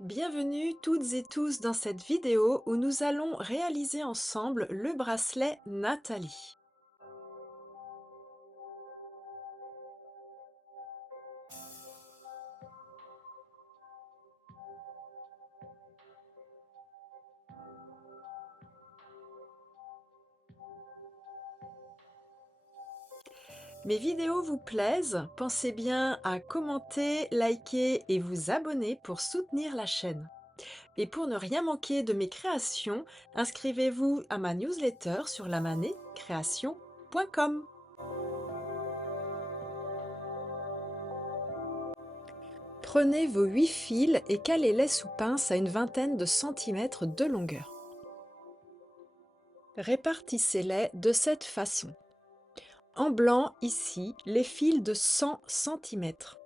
Bienvenue toutes et tous dans cette vidéo où nous allons réaliser ensemble le bracelet Nathalie. Mes vidéos vous plaisent? Pensez bien à commenter, liker et vous abonner pour soutenir la chaîne. Et pour ne rien manquer de mes créations, inscrivez-vous à ma newsletter sur lamanécréation.com. Prenez vos 8 fils et calez-les sous pince à une vingtaine de centimètres de longueur. Répartissez-les de cette façon. En blanc, ici, les fils de 100 centimètres.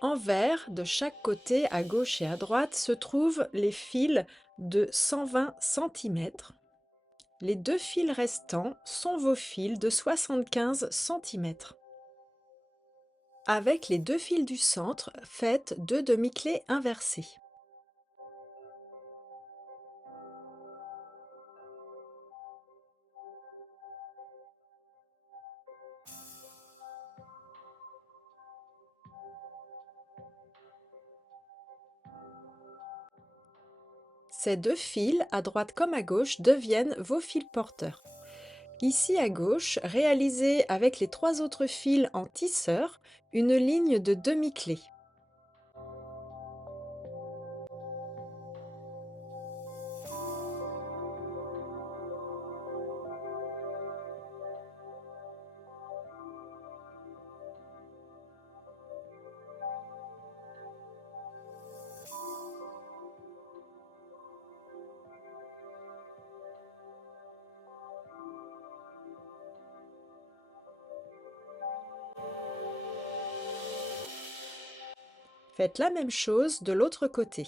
En vert, de chaque côté, à gauche et à droite, se trouvent les fils de 120 centimètres. Les deux fils restants sont vos fils de 75 centimètres. Avec les deux fils du centre, faites deux demi-clés inversées. Ces deux fils, à droite comme à gauche, deviennent vos fils porteurs. Ici à gauche, réalisez avec les trois autres fils en tisseur une ligne de demi-clé. Faites la même chose de l'autre côté.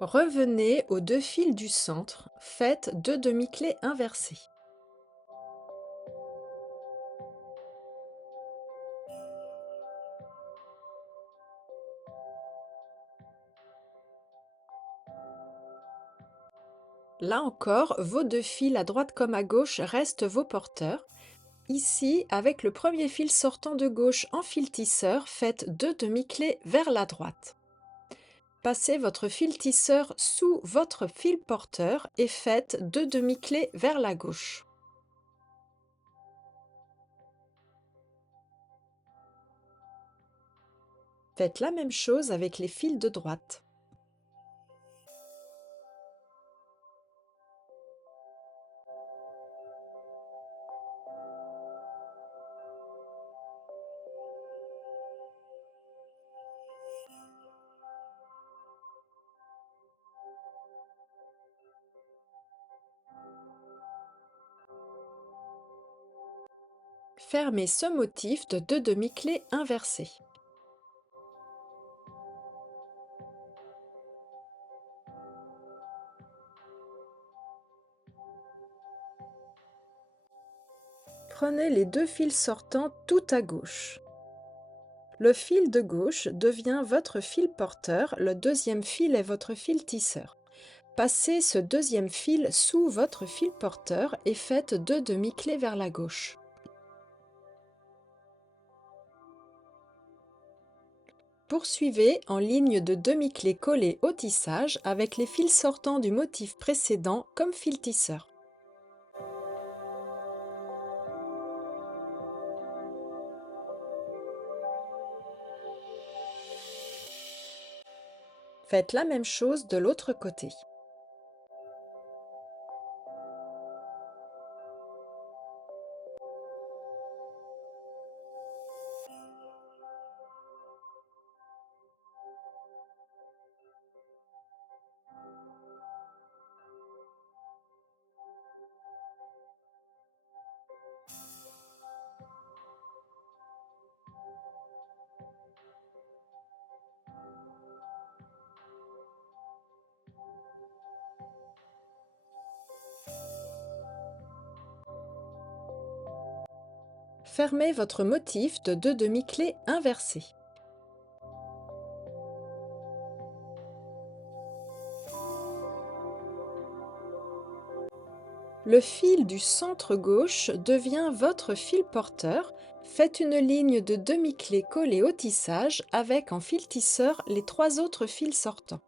Revenez aux deux fils du centre, faites deux demi-clés inversées. Là encore, vos deux fils à droite comme à gauche restent vos porteurs. Ici, avec le premier fil sortant de gauche en fil tisseur, faites deux demi-clés vers la droite. Passez votre fil tisseur sous votre fil porteur et faites deux demi-clés vers la gauche. Faites la même chose avec les fils de droite. Fermez ce motif de deux demi-clés inversées. Prenez les deux fils sortants tout à gauche. Le fil de gauche devient votre fil porteur, le deuxième fil est votre fil tisseur. Passez ce deuxième fil sous votre fil porteur et faites deux demi-clés vers la gauche. Poursuivez en ligne de demi-clés collées au tissage avec les fils sortants du motif précédent comme fil tisseur. Faites la même chose de l'autre côté. fermez votre motif de 2 demi-clés inversées. Le fil du centre gauche devient votre fil porteur. Faites une ligne de demi-clé collée au tissage avec en fil tisseur les 3 autres fils sortants.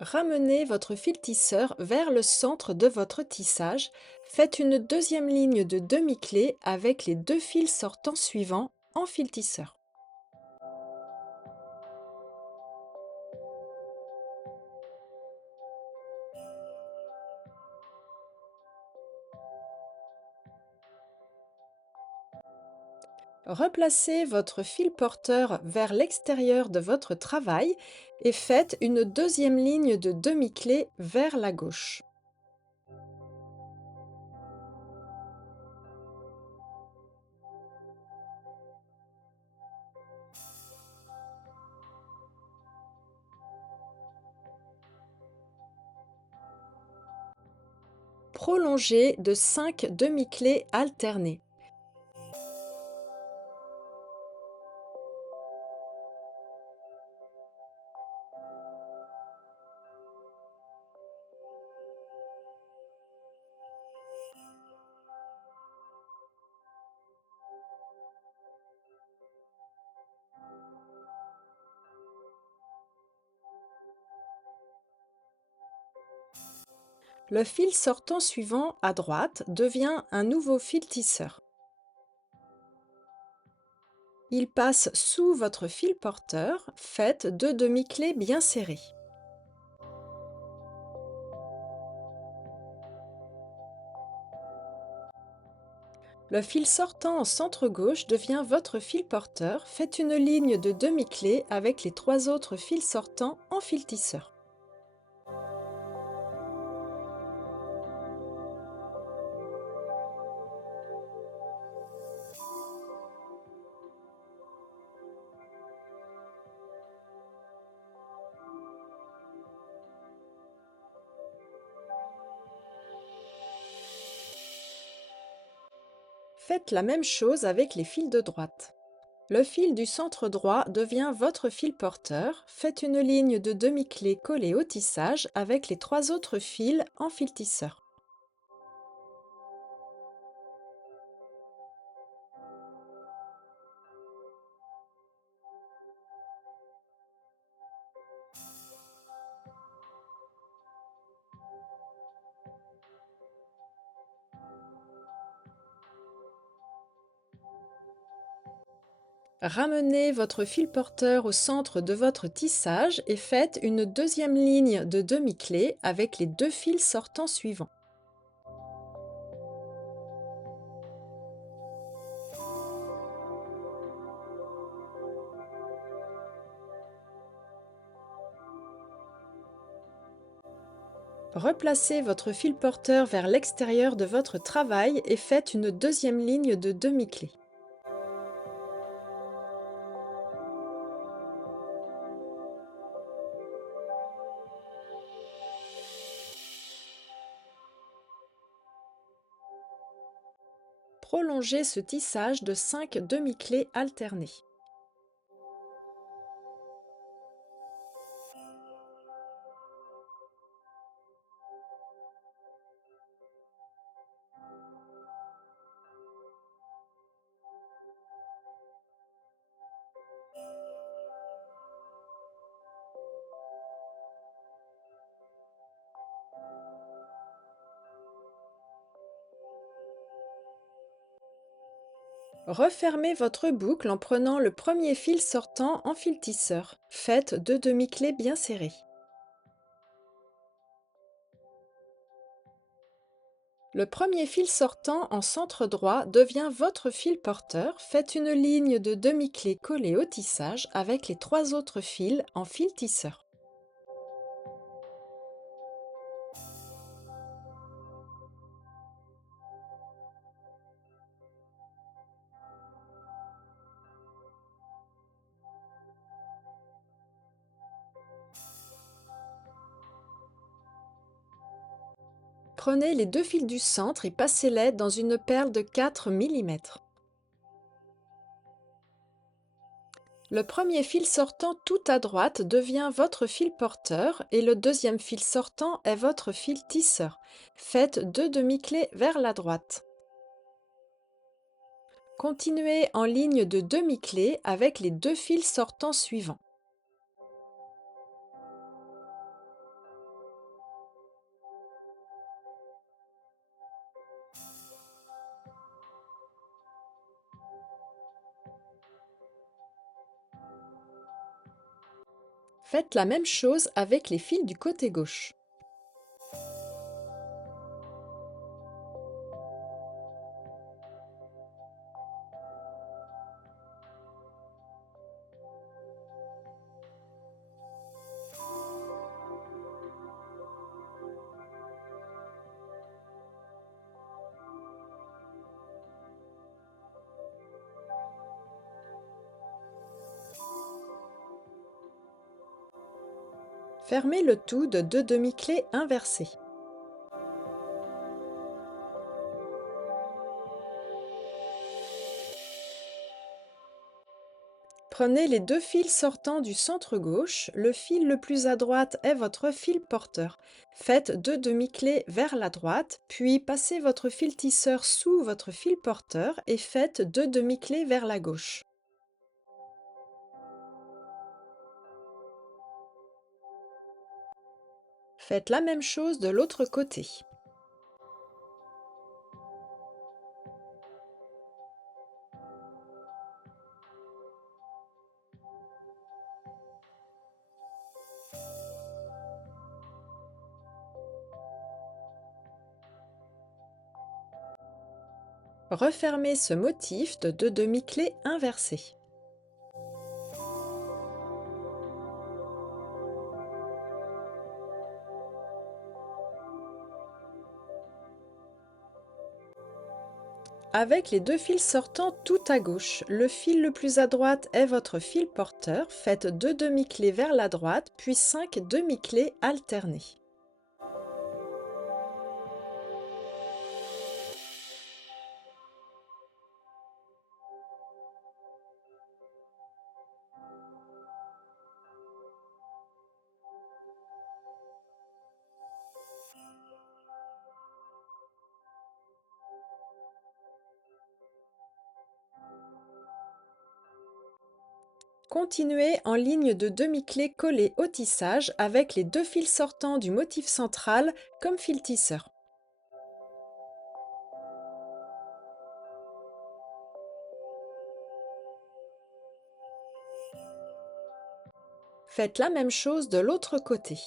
Ramenez votre fil tisseur vers le centre de votre tissage. Faites une deuxième ligne de demi-clé avec les 2 fils sortants suivants en fil tisseur. Replacez votre fil porteur vers l'extérieur de votre travail et faites une deuxième ligne de demi-clé vers la gauche. Prolongez de 5 demi-clés alternées. Le fil sortant suivant à droite devient un nouveau fil tisseur. Il passe sous votre fil porteur. Faites 2 demi-clés bien serrées. Le fil sortant en centre gauche devient votre fil porteur. Faites une ligne de demi-clé avec les 3 autres fils sortants en fil tisseur. Faites la même chose avec les fils de droite. Le fil du centre droit devient votre fil porteur. Faites une ligne de demi-clé collée au tissage avec les 3 autres fils en fil tisseur. Ramenez votre fil porteur au centre de votre tissage et faites une deuxième ligne de demi-clé avec les 2 fils sortants suivants. Replacez votre fil porteur vers l'extérieur de votre travail et faites une deuxième ligne de demi-clé. Prolongez ce tissage de 5 demi-clés alternées. Refermez votre boucle en prenant le premier fil sortant en fil tisseur. Faites 2 demi-clés bien serrés. Le premier fil sortant en centre droit devient votre fil porteur. Faites une ligne de demi-clé collée au tissage avec les 3 autres fils en fil tisseur. Prenez les 2 fils du centre et passez-les dans une perle de 4 mm. Le premier fil sortant tout à droite devient votre fil porteur et le deuxième fil sortant est votre fil tisseur. Faites 2 demi-clés vers la droite. Continuez en ligne de demi-clés avec les 2 fils sortants suivants. Faites la même chose avec les fils du côté gauche. Fermez le tout de 2 demi-clés inversées. Prenez les 2 fils sortants du centre gauche, le fil le plus à droite est votre fil porteur. Faites 2 demi-clés vers la droite, puis passez votre fil tisseur sous votre fil porteur et faites 2 demi-clés vers la gauche. Faites la même chose de l'autre côté. Refermez ce motif de 2 demi-clés inversées. Avec les 2 fils sortants tout à gauche, le fil le plus à droite est votre fil porteur. Faites 2 demi-clés vers la droite, puis 5 demi-clés alternées. Continuez en ligne de demi-clés collées au tissage avec les 2 fils sortants du motif central comme fil tisseur. Faites la même chose de l'autre côté.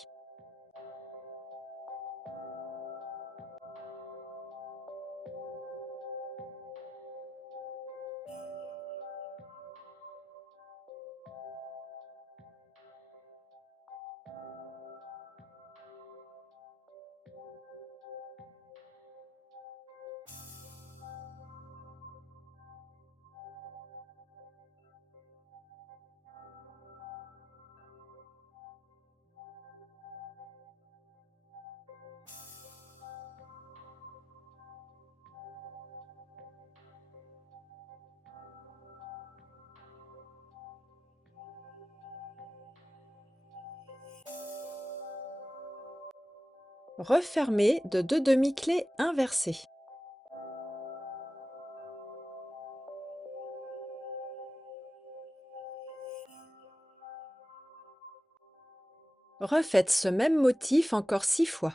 Refermez de 2 demi-clés inversées. Refaites ce même motif encore 6 fois.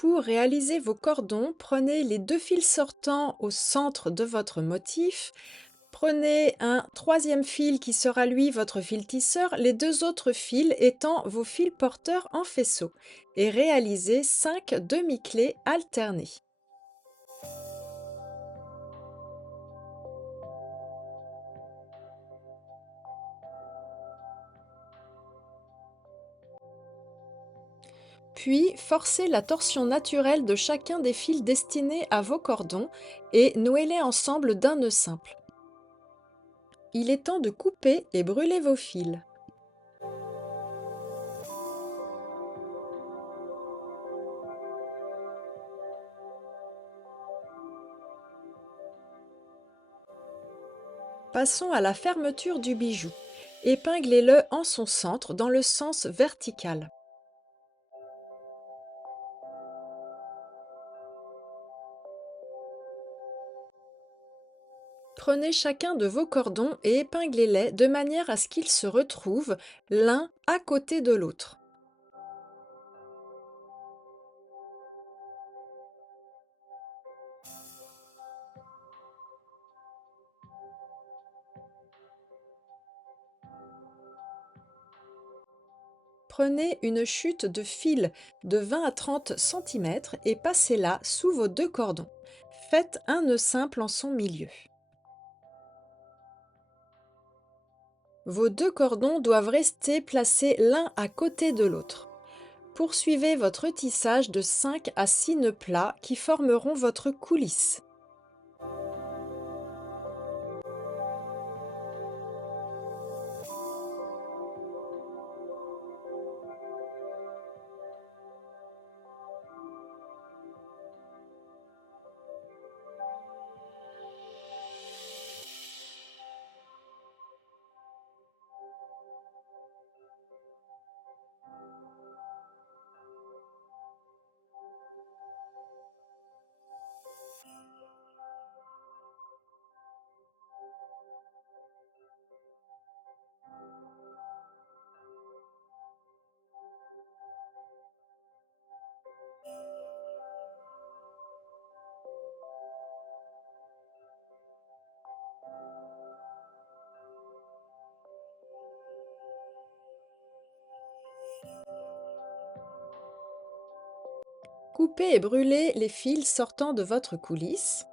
Pour réaliser vos cordons, prenez les 2 fils sortants au centre de votre motif. Prenez un troisième fil qui sera lui votre fil tisseur, les 2 autres fils étant vos fils porteurs en faisceau, et réalisez 5 demi-clés alternées. Puis, forcez la torsion naturelle de chacun des fils destinés à vos cordons et nouez-les ensemble d'un nœud simple. Il est temps de couper et brûler vos fils. Passons à la fermeture du bijou. Épinglez-le en son centre dans le sens vertical. Prenez chacun de vos cordons et épinglez-les de manière à ce qu'ils se retrouvent l'un à côté de l'autre. Prenez une chute de fil de 20 à 30 cm et passez-la sous vos 2 cordons. Faites un nœud simple en son milieu. Vos 2 cordons doivent rester placés l'un à côté de l'autre. Poursuivez votre tissage de 5 à 6 nœuds plats qui formeront votre coulisse. Coupez et brûlez les fils sortant de votre coulisse.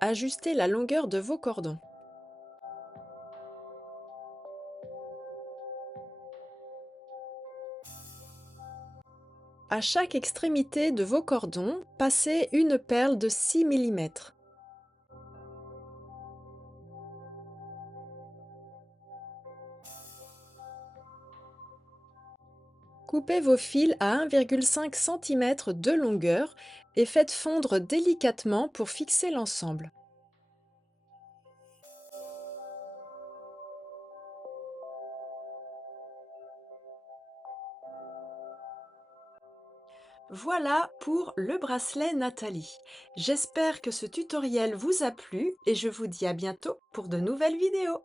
Ajustez la longueur de vos cordons. À chaque extrémité de vos cordons, passez une perle de 6 mm. Coupez vos fils à 1,5 cm de longueur et faites fondre délicatement pour fixer l'ensemble. Voilà pour le bracelet Nathalie. J'espère que ce tutoriel vous a plu et je vous dis à bientôt pour de nouvelles vidéos.